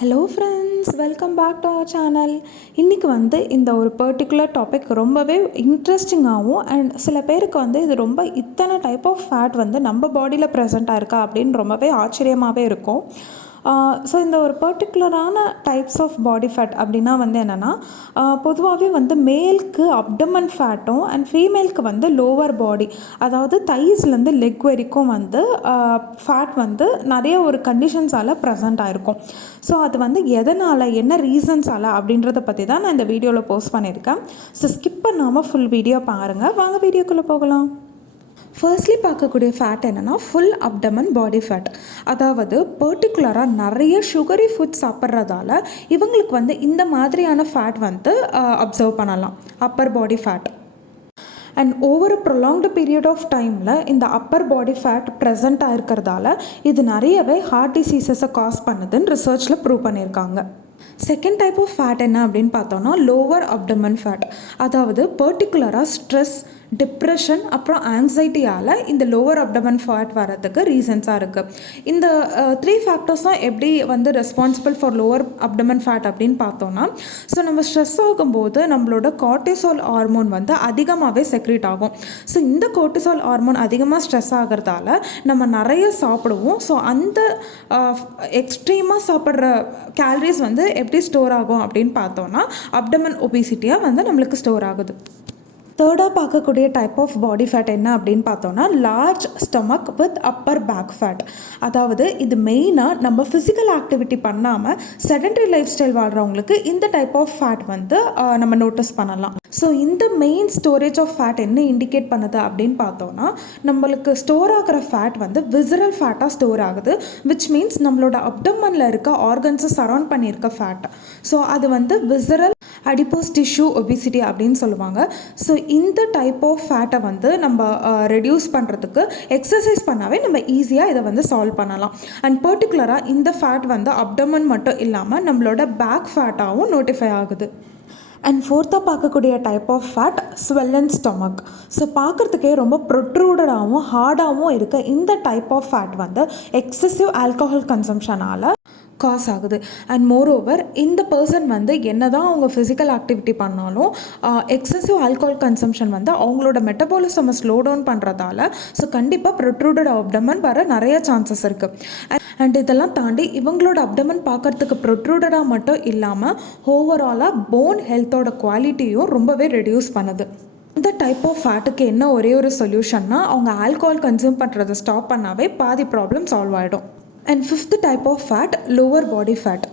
Hello friends, welcome back to our channel. இன்றைக்கி இந்த ஒரு பர்டிகுலர் டாபிக் ரொம்பவே இன்ட்ரெஸ்டிங்காகவும் அண்ட் சில பேருக்கு இது ரொம்ப இத்தனை டைப் ஆஃப் ஃபேட் நம்ம பாடியில் ப்ரெசென்ட் ஆயிருக்கா அப்படின்னு ரொம்பவே ஆச்சரியமாகவே இருக்கும். ஸோ இந்த ஒரு பர்டிகுலரான டைப்ஸ் ஆஃப் பாடி ஃபேட் அப்படின்னா என்னென்னா, பொதுவாகவே மேலுக்கு அப்டமன் ஃபேட்டும் அண்ட் ஃபீமேலுக்கு லோவர் பாடி, அதாவது தைஸ்லேருந்து லெக் வரைக்கும் ஃபேட் நிறைய ஒரு கண்டிஷன்ஸால் ப்ரெசென்ட் ஆகிருக்கும். ஸோ அது எதனால், என்ன ரீசன்ஸால் அப்படின்றத பற்றி தான் நான் இந்த வீடியோவில் போஸ்ட் பண்ணியிருக்கேன். ஸோ ஸ்கிப் பண்ணாமல் ஃபுல் வீடியோ பாருங்கள். வாங்க வீடியோக்குள்ளே போகலாம். ஃபர்ஸ்ட்லி பார்க்கக்கூடிய ஃபேட் என்னென்னா ஃபுல் அப்டமன் பாடி ஃபேட். அதாவது பர்டிகுலராக நிறைய சுகரி ஃபுட் சாப்பிட்றதால இவங்களுக்கு இந்த மாதிரியான ஃபேட் அப்சர்வ் பண்ணலாம், upper body fat. And over prolonged period of டைமில் இந்த அப்பர் பாடி ஃபேட் ப்ரெசண்ட்டாக இருக்கிறதால இது நிறையவே ஹார்ட் டிசீசஸை காஸ் பண்ணுதுன்னு ரிசர்ச்சில் ப்ரூவ் பண்ணியிருக்காங்க. செகண்ட் டைப் ஆஃப் ஃபேட் என்ன அப்படின்னு பார்த்தோன்னா லோவர் அப்டமன் ஃபேட். அதாவது பர்டிகுலராக ஸ்ட்ரெஸ், டிப்ரெஷன் அப்புறம் ஆங்ஸைட்டியால் இந்த லோவர் அப்டமன் ஃபேட் வரதுக்கு ரீசன்ஸாக இருக்குது. இந்த 3 ஃபேக்டர்ஸும் எப்படி responsible for lower abdomen fat அப்படின்னு பார்த்தோன்னா, ஸோ நம்ம ஸ்ட்ரெஸ் ஆகும்போது நம்மளோட கார்டிசால் ஹார்மோன் அதிகமாகவே செக்ரேட் ஆகும். ஸோ இந்த கார்டிசால் ஹார்மோன் அதிகமாக ஸ்ட்ரெஸ் ஆகிறதால நம்ம நிறைய சாப்பிடுவோம். ஸோ அந்த எக்ஸ்ட்ரீமாக சாப்பிட்ற கேலரிஸ் எப்படி ஸ்டோர் ஆகும் அப்படின்னு பார்த்தோன்னா அப்டமன் ஒபிசிட்டியாக நம்மளுக்கு ஸ்டோர் ஆகுது. தேர்டாக பார்க்கக்கூடிய டைப் ஆஃப் பாடி ஃபேட் என்ன அப்படின்னு பார்த்தோன்னா large stomach with upper back fat. அதாவது இது மெயினாக நம்ம ஃபிசிக்கல் ஆக்டிவிட்டி பண்ணாமல் செடன்டரி லைஃப் ஸ்டைல் வாழ்கிறவங்களுக்கு இந்த டைப் ஆஃப் ஃபேட் நம்ம நோட்டீஸ் பண்ணலாம். ஸோ இந்த மெயின் ஸ்டோரேஜ் ஆஃப் ஃபேட் என்ன இண்டிகேட் பண்ணுது அப்படின்னு பார்த்தோன்னா, நம்மளுக்கு ஸ்டோர் ஆகிற ஃபேட் விசரல் ஃபேட்டாக ஸ்டோர் ஆகுது, விச் மீன்ஸ் நம்மளோட அப்டமனில் இருக்க ஆர்கன்ஸை சரௌண்ட் பண்ணியிருக்க ஃபேட். ஸோ அது விசரல் அடிப்போஸ் டிஷ்யூ ஒபிசிட்டி அப்படின்னு சொல்லுவாங்க. ஸோ இந்த டைப் ஆஃப் ஃபேட்டை நம்ம ரெடியூஸ் பண்ணுறதுக்கு எக்ஸசைஸ் பண்ணாவே நம்ம ஈஸியாக இதை சால்வ் பண்ணலாம். அண்ட் பர்டிகுலராக இந்த ஃபேட் அப்டமன் மட்டும் இல்லாமல் நம்மளோட பேக் ஃபேட்டாகவும் நோட்டிஃபை ஆகுது. அண்ட் ஃபோர்த்தாக பார்க்கக்கூடிய type of fat swollen stomach. So பார்க்குறதுக்கே ரொம்ப ப்ரொட்ரூடடாகவும் ஹார்டாகவும் இருக்க இந்த type of fat excessive alcohol கன்சம்ஷனால் காஸ் ஆகுது. அண்ட் மோரோவர் இந்த பர்சன் என்ன தான் அவங்க ஃபிசிக்கல் ஆக்டிவிட்டி பண்ணாலும் எக்ஸசிவ் ஆல்கஹால் கன்சம்ஷன் அவங்களோட மெட்டபாலிசமை ஸ்லோ டவுன் பண்ணுறதால ஸோ கண்டிப்பாக ப்ரொட்ரூடட் அப்டமன் வர நிறைய சான்சஸ் இருக்குது. அண்ட் இதெல்லாம் தாண்டி இவங்களோட அப்டமன் பார்க்குறதுக்கு ப்ரொட்ரூடடாக மட்டும் இல்லாமல் ஓவராலாக போன் ஹெல்த்தோட குவாலிட்டியும் ரொம்பவே ரெடியூஸ் பண்ணுது. இந்த டைப் ஆஃப் ஃபேட்டுக்கு என்ன ஒரே ஒரு சொல்யூஷன்னா, அவங்க ஆல்கஹால் கன்சியூம் பண்ணுறதை ஸ்டாப் பண்ணாவே பாதி ப்ராப்ளம் சால்வ் ஆகிடும். And fifth type of fat, lower body fat.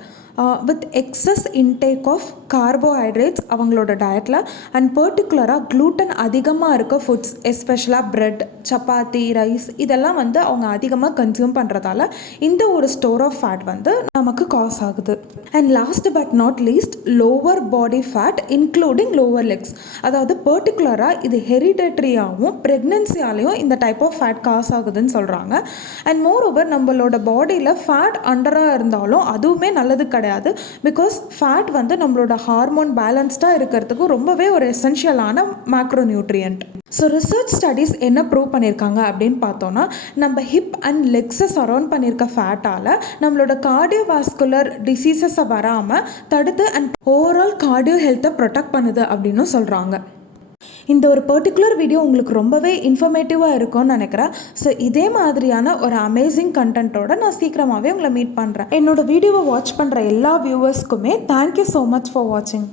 With excess intake of carbohydrates அவங்களோட டயட்டில் அண்ட் பர்டிகுலராக க்ளூட்டன் அதிகமாக இருக்க ஃபுட்ஸ், எஸ்பெஷலாக பிரெட், சப்பாத்தி, ரைஸ் இதெல்லாம் அவங்க அதிகமாக கன்சியூம் பண்ணுறதால இந்த ஒரு ஸ்டோர் ஆஃப் ஃபேட் நமக்கு காஸ் ஆகுது. And last but not least lower body fat including lower legs. அதாவது பர்டிகுலராக இது ஹெரிடேட்ரியாகவும் ப்ரெக்னென்சியாலையும் இந்த டைப் ஆஃப் ஃபேட் காஸ் ஆகுதுன்னு சொல்கிறாங்க. அண்ட் மோர் ஓவர் நம்மளோட பாடியில் ஃபேட் அண்டராக இருந்தாலும் அதுவுமே நல்லது கிடையாது. பிகாஸ் ஃபேட் நம்மளோட ஹார்மோன் பேலன்ஸ்டாக இருக்கிறதுக்கு ரொம்பவே ஒரு எசென்ஷியலான macro nutrient. So research studies என்ன ப்ரூவ் பண்ணியிருக்காங்க அப்படின்னு பார்த்தோன்னா, நம்ம ஹிப் அண்ட் லெக்ஸை சரௌண்ட் பண்ணியிருக்க ஃபேட்டால் நம்மளோட கார்டியோவாஸ்குலர் டிசீசஸை வராமல் தடுத்து அண்ட் ஓவரால் கார்டியோ ஹெல்த்தை ப்ரொடெக்ட் பண்ணுது அப்படின்னு சொல்கிறாங்க. இந்த ஒரு பர்டிகுலர் வீடியோ உங்களுக்கு ரொம்பவே இன்ஃபர்மேட்டிவாக இருக்கும்னு நினைக்கிறேன். ஸோ இதே மாதிரியான ஒரு அமேசிங் கண்டென்ட்டோட நான் சீக்கிரமாகவே உங்களை மீட் பண்ணுறேன். என்னோடய வீடியோவை வாட்ச் பண்ணுற எல்லா வியூவர்ஸ்க்குமே தேங்க்யூ ஸோ மச் ஃபார் வாட்சிங்.